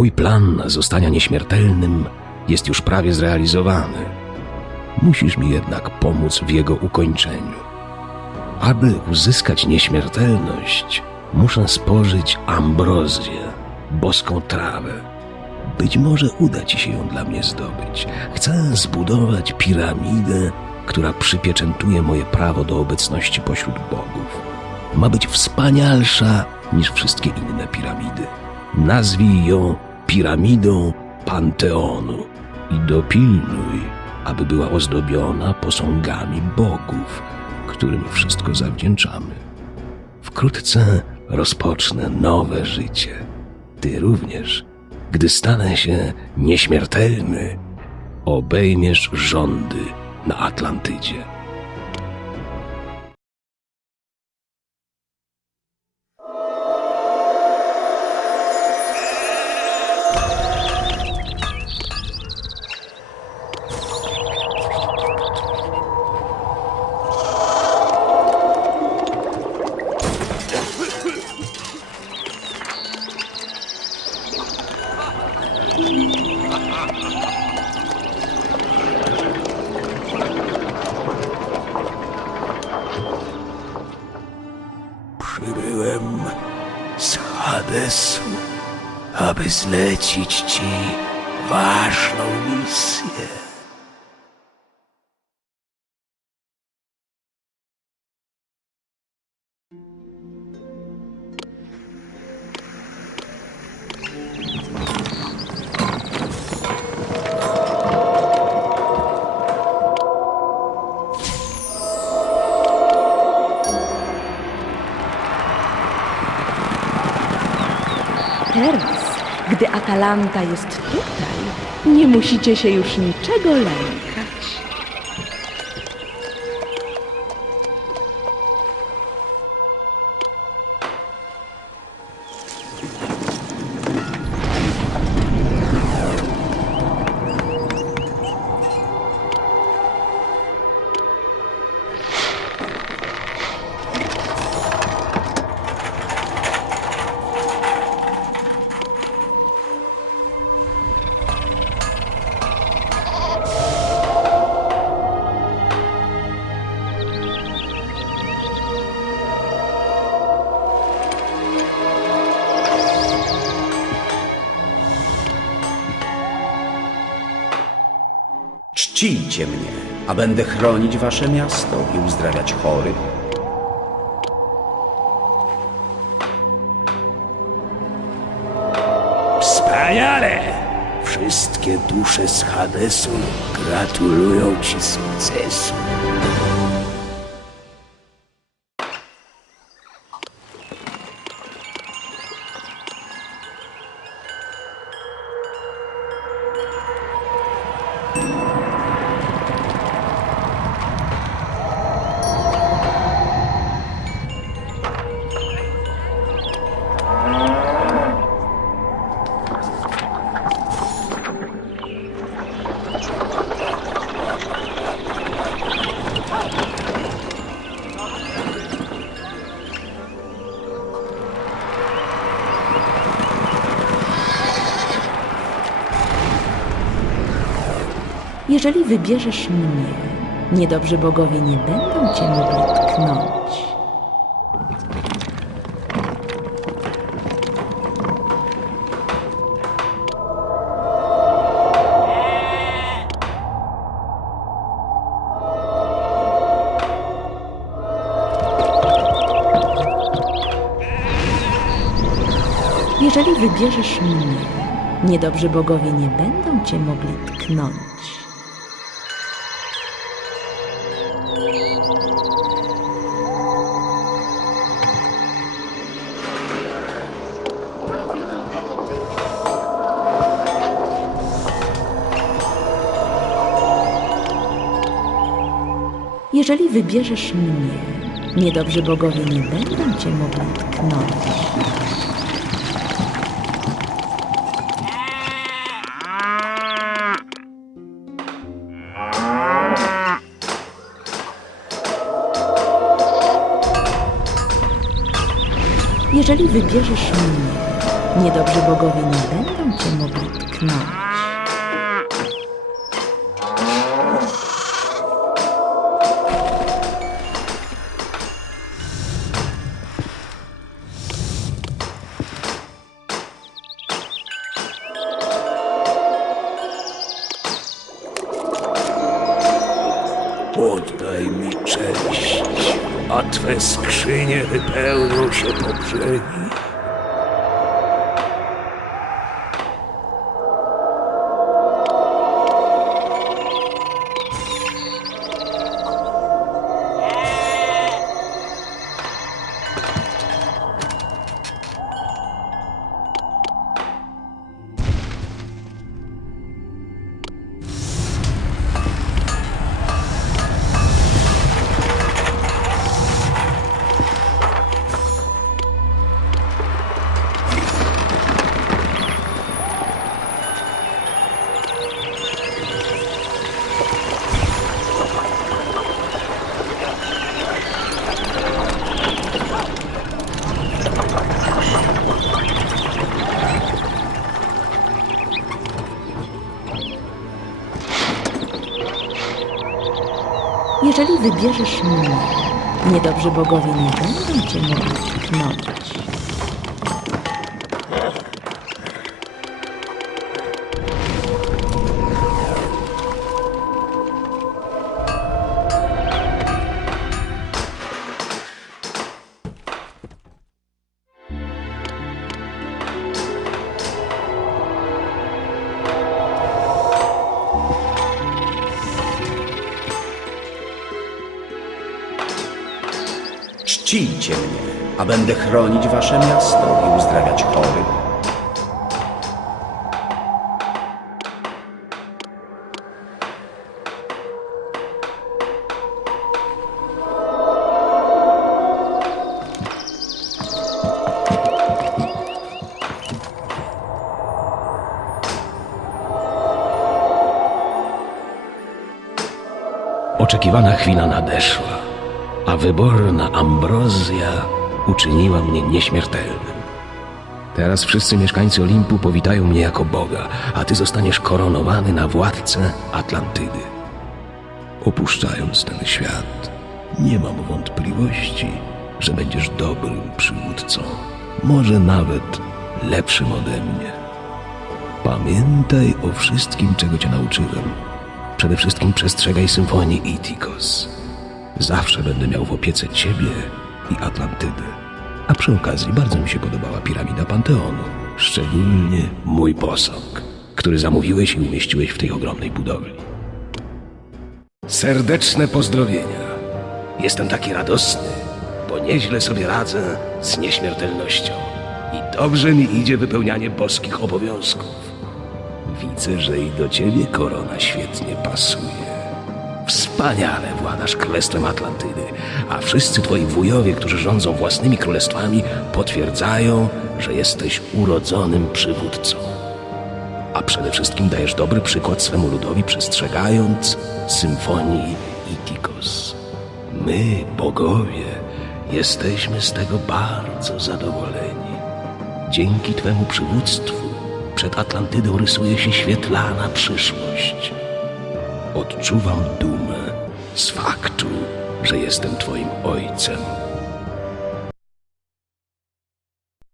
Mój plan zostania nieśmiertelnym jest już prawie zrealizowany. Musisz mi jednak pomóc w jego ukończeniu. Aby uzyskać nieśmiertelność, muszę spożyć ambrozję, boską trawę. Być może uda ci się ją dla mnie zdobyć. Chcę zbudować piramidę, która przypieczętuje moje prawo do obecności pośród bogów. Ma być wspanialsza niż wszystkie inne piramidy. Nazwij ją piramidą Panteonu i dopilnuj, aby była ozdobiona posągami bogów, którym wszystko zawdzięczamy. Wkrótce rozpocznę nowe życie. Ty również, gdy stanę się nieśmiertelny, obejmiesz rządy na Atlantydzie. Przybyłem z Hadesu, aby zlecić ci ważną misję. Teraz, gdy Atalanta jest tutaj, nie musicie się już niczego lękać. Czcijcie mnie, a będę chronić wasze miasto i uzdrawiać chorych. Wspaniale! Wszystkie dusze z Hadesu gratulują ci sukcesu. Jeżeli wybierzesz mnie, niedobrzy bogowie nie będą cię mogli tknąć. Jeżeli wybierzesz mnie, niedobrzy bogowie nie będą cię mogli tknąć. Jeżeli wybierzesz mnie, niedobrzy bogowie nie będą cię mogli tknąć. Jeżeli wybierzesz mnie, Niedobrzy bogowie nie będą cię mogli tknąć. Oddaj mi cześć, a twe skrzynie wypełnią się po brzegi. Wybierzesz mnie, niedobrzy bogowie nie będą cię mogli tknąć. Czcijcie mnie, a będę chronić wasze miasto i uzdrawiać chorych. Oczekiwana chwila nadeszła, a wyborna ambrozja uczyniła mnie nieśmiertelnym. Teraz wszyscy mieszkańcy Olimpu powitają mnie jako Boga, a ty zostaniesz koronowany na władcę Atlantydy. Opuszczając ten świat, nie mam wątpliwości, że będziesz dobrym przywódcą, może nawet lepszym ode mnie. Pamiętaj o wszystkim, czego cię nauczyłem. Przede wszystkim przestrzegaj symfonii Itikos. Zawsze będę miał w opiece ciebie i Atlantydę. A przy okazji bardzo mi się podobała piramida Panteonu. Szczególnie mój posąg, który zamówiłeś i umieściłeś w tej ogromnej budowli. Serdeczne pozdrowienia. Jestem taki radosny, bo nieźle sobie radzę z nieśmiertelnością. I dobrze mi idzie wypełnianie boskich obowiązków. Widzę, że i do ciebie korona świetnie pasuje. Wspaniale władasz królestwem Atlantydy, a wszyscy twoi wujowie, którzy rządzą własnymi królestwami, potwierdzają, że jesteś urodzonym przywódcą. A przede wszystkim dajesz dobry przykład swemu ludowi, przestrzegając symfonii Itikos. My, bogowie, jesteśmy z tego bardzo zadowoleni. Dzięki Twemu przywództwu przed Atlantydą rysuje się świetlana przyszłość. Odczuwam dumę z faktu, że jestem Twoim ojcem